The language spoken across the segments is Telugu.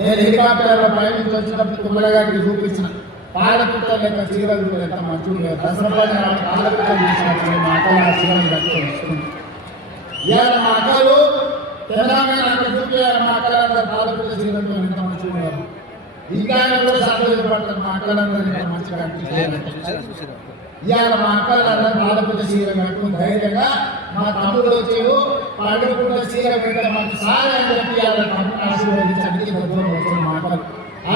నేను హెలికాప్టర్లో పైనుంచి వచ్చినప్పుడు తుమ్మలగారికి చూపించిన పాలకుట్ట లెక్క చీరలు కూడా ఎంత మంచిగా దసరపడి పాలకుట్టలు చూసినప్పుడు మా అక్కలు ఆ చీరలు కట్టుకొని వస్తుంది. ఇవాళ మా అక్కలు తెలంగాణ అక్కడ చూపించాలి. మా అక్కలందరూ పాలకుట్ట చీరలతో ఎంత మంచిగా ఉన్నారు. ఇంకా కూడా సంతోషపడతారు. మా అక్కలందరూ ఎంత మంచిగా అనిపిస్తారు. ఇవాళ మా అక్కలందరూ పాలకుట్ట చీర కట్టుకుని ధైర్యంగా మా తమ్ముడు వచ్చాడు పాలకుట్ట చీర పెట్టడం మాకు సార్ అని చెప్పి వాళ్ళ తమ్ముడు ఆశీర్వదించడానికి దూరం వచ్చాడు. మా అక్కలు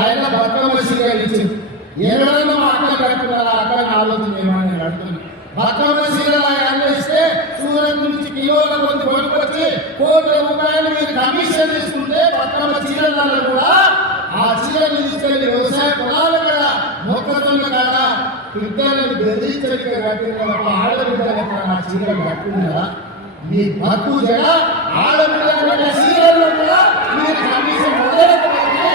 ఆయన బతుకమ్మ చీర ఇచ్చింది. ఏమైనా మా అక్కలు కట్టుకున్నారా అక్కడిని ఆలోచన ఏమని నేను అడుగుతున్నాను. బతుకమ్మ చీరలు ఆయన అన్వేషిస్తే సూర్యుడి నుంచి కిలోల మంది కొనుక్కొచ్చి ₹1,00,00,000 మీరు కమిషన్ తీసుకుంటే బతుకమ్మ చీరలలో కూడా ఆ చీరలు తీసుకెళ్లి వ్యవసాయ పొలాల కదా మొక్కజొన్న కాదా బిడ్డలను బెదిరించడానికి కట్టిన ఆడబిడ్డలు ఆ చీరలు కట్టుకున్నారా? మీ బతుకు జగ ఆడబిడ్డల చీరలు కూడా మీరు కమిషన్ మొదలెట్టబడితే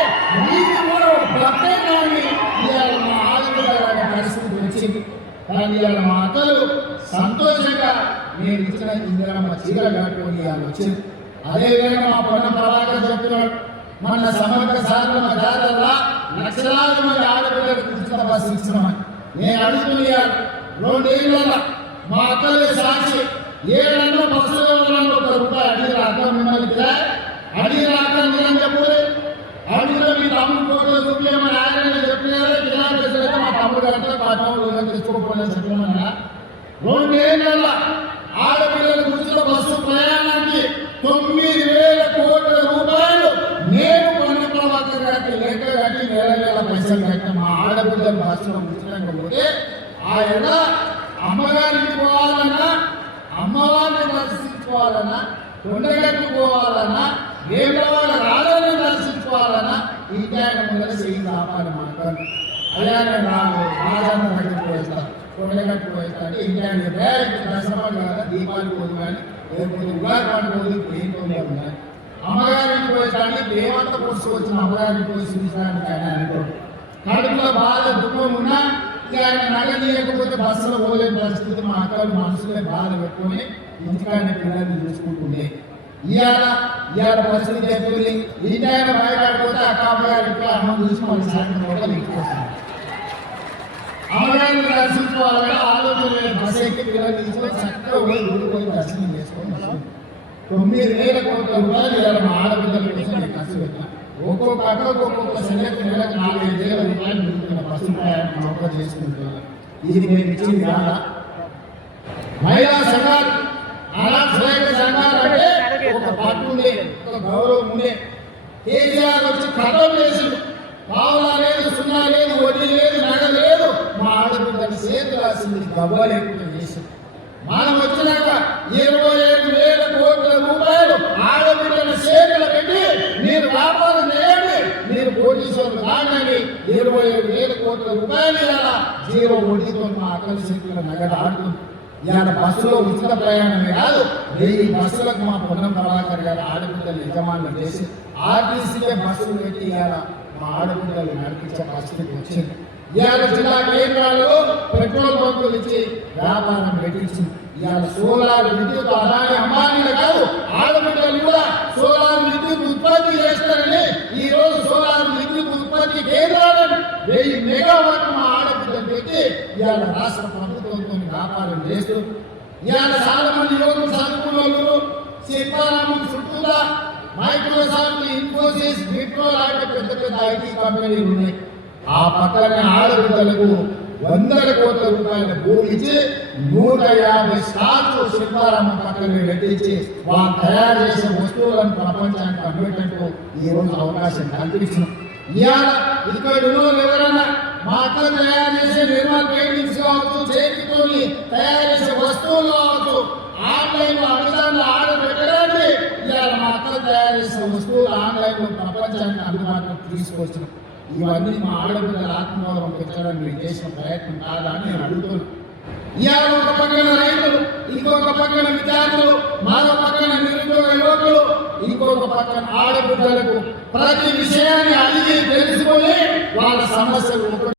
మీకు కూడా భక్తే కానీ ఇవాళ మా ఆడబిడ్డల పరిస్థితి వచ్చింది. కానీ ఇవాళ మా అక్కలు సంతోషంగా నేను ఇచ్చిన ఇందిరమ్మ చీరలు కట్టుకొని ఇవాళ వచ్చింది. అదేవిధంగా మా పొన్న ప్రభాకర్ చెప్తున్నాడు మన సమగ్ర సాధన జాతరలా లక్షలాది మంది ఆడపిల్లలకు ఉచిత బస్సు ఇచ్చినామని. నేను అడుగుతున్నాను 2 ఏళ్ళ మా అక్కలే సాక్షి ఏడన్నా బస్సులో ₹1 అడిగి రాక మిమ్మల్ని అడిగి రాక నేను చెప్పలే అడిగిన మీ తమ్ముడు ఫోటో చూపించమని ఆయన చెప్పినారే కిరాయితే మా తమ్ముడు అంటే మా తమ్ముడు తెచ్చుకోకపోయినా చెప్పమన్నా 2 ఏళ్ళ ఆడపిల్లలకు ఉచిత బస్సు ప్రయాణానికి ₹9,000 కోట్ల నేను పొన్న ప్రభాకర్ గారికి లెక్క కట్టి నెల పైసలు కట్టిన మా ఆడబిడ్డలు బస్సులో ఉచితంగా పోతే ఆయన అమ్మగారికి పోవాలన్నా అమ్మవారిని దర్శించుకోవాలన్నా కొండగట్టు పోవాలన్నా వేమవాడ రాజాన్ని దర్శించుకోవాలన్నా ఇంకా ఆయన ముందర చేయి ఆపాలి మాట్లాడు. అయ్యా నేను రాజన్న దగ్గరికి పోయిస్తాను కొండగట్టు పోయిస్తా అంటే ఇంకా దసరా కదా దీపావళి పోదు కానీ లేకపోతే ఉగాది పండుగ పోదు ఇప్పుడు ఏంటో ఉన్నాయి. అమ్మగారికి పోయేటానికి దేవంత పురుషు వచ్చిన అమ్మగారికి పోయి చూపించడానికి ఆయన అనుకోడు. కడుపులో బాధ దుఃఖం ఉన్నా ఆయన నగ చేయకపోతే బస్సులో పోలేని పరిస్థితి మా అక్కలు మనసులో బాధ పెట్టుకొని ఇంటికాయన పిల్లల్ని చూసుకుంటుండే. ఇవాళ పరిస్థితి చెప్తుంది. ఇంటికాయన బయటపోతే అక్క అమ్మగారికి అమ్మని చూసి మన సాయంత్రం కూడా ఇంటికొస్తాం. అమ్మగారిని దర్శించుకోవాలంటే ఆలోచన బస్సు ఎక్కి పిల్లలు తీసుకొని చక్కగా పోయి ఊడిపోయి దర్శనం చేసుకొని ₹9,000 కోట్ల ఇవాళ మా ఆడపిల్లల కోసం నేను ఖర్చు పెట్టాను. ఒక్కొక్క అక్కకు ఒక్కొక్క సెలెక్ట్ నెలకు ₹4,500 మిగులుతున్న బస్సు ప్రయాణం ఒకరు చేసుకుంటున్నాను. ఇది నేను ఇచ్చింది కాదా? మహిళా సంఘాలు అనాథ సంఘాలు అంటే ఒక పట్టు ఉండే ఒక గౌరవం ఉండే. కేసీఆర్ వచ్చి కథం చేసిండు. పావులా లేదు, సున్నా లేదు, వడ్డీ లేదు, నగ లేదు. మా ఆడపిల్లలు చేతులు రాసింది గవ్వ లేకుండా చేసింది. మనం వచ్చినాక ₹27,000 కోట్ల ఆడబిడ్డల చేతులు పెట్టి మీరు వ్యాపారం చేయండి, మీరు పోలీసులు రాగండి. ₹27,000 కోట్ల ఇవాళ జీరో వడ్డీతో మా అక్కల చేతుల నగదు ఆడుతుంది. ఇవాళ బస్సులో ఉచిత ప్రయాణమే కాదు 1000 బస్సులకు మా పొన్నం ప్రభాకర్ గారు ఆడబిడ్డలు యజమానులు చేసి ఆర్టీసీకే బస్సులు పెట్టి ఇవాళ మా ఆడబిడ్డలు నడిపించే పరిస్థితి వచ్చింది. ఇవాళ జిల్లా కేంద్రాల్లో పెట్రోల్ బంకులు ఇచ్చి వ్యాపారం పెట్టించింది. ఇవాళ సోలార్ విద్యుత్ అదాని అంబానీలు కాదు ఆడబిడ్డలు కూడా సోలార్ విద్యుత్ ఉత్పత్తి చేస్తారని ఈ రోజు సోలార్ విద్యుత్ ఉత్పత్తి కేంద్రాలను 1000 మెగావాట్లు మా ఆడబిడ్డలు పెట్టి ఇవాళ రాష్ట్ర ప్రభుత్వంతో వ్యాపారం చేస్తూ ఇవాళ చాలా మంది యువకులు చదువుకున్న వాళ్ళు శిల్పారామం చుట్టూరా మైక్రోసాఫ్ట్, ఇన్ఫోసిస్, విప్రో లాంటి పెద్ద పెద్ద ఐటీ కంపెనీలు ఉన్నాయి. ఆ పక్కనే ఆడబిడ్డలకు ₹100 కోట్ల భూమి ఇచ్చి 150 స్టార్లు శిల్పారామం పక్కన పెట్టించి వాళ్ళు తయారు చేసే వస్తువులను ప్రపంచానికి అమ్మేటట్టు ఈ రోజు అవకాశం కల్పించినాం. ఇవాళ ఇక్కడ ఎవరన్నా మా అక్కడ తయారు చేసే నిర్మాణ పెయింటింగ్స్ కావచ్చు, చేతితో తయారు చేసే వస్తువులు కావచ్చు, ఆన్లైన్ అమెజాన్ ఆర్డర్ పెట్టడానికి ఇవాళ మా అక్కడ తయారు చేసే వస్తువులు ఆన్లైన్ ప్రపంచానికి అందుబాటులోకి తీసుకొచ్చినాం. ఇవన్నీ మా ఆడపిల్లల ఆత్మగౌరవం పెంచడానికి మీరు చేసిన ప్రయత్నం కాదా అని నేను అడుగుతున్నాను. ఇవాళ ఒక పక్కన రైతులు, ఇంకొక పక్కన విద్యార్థులు, మరో పక్కన నిరుద్యోగ యువకులు, ఇంకొక పక్కన ఆడబిడ్డలకు ప్రతి విషయాన్ని అడిగి తెలుసుకొని వాళ్ళ సమస్యలు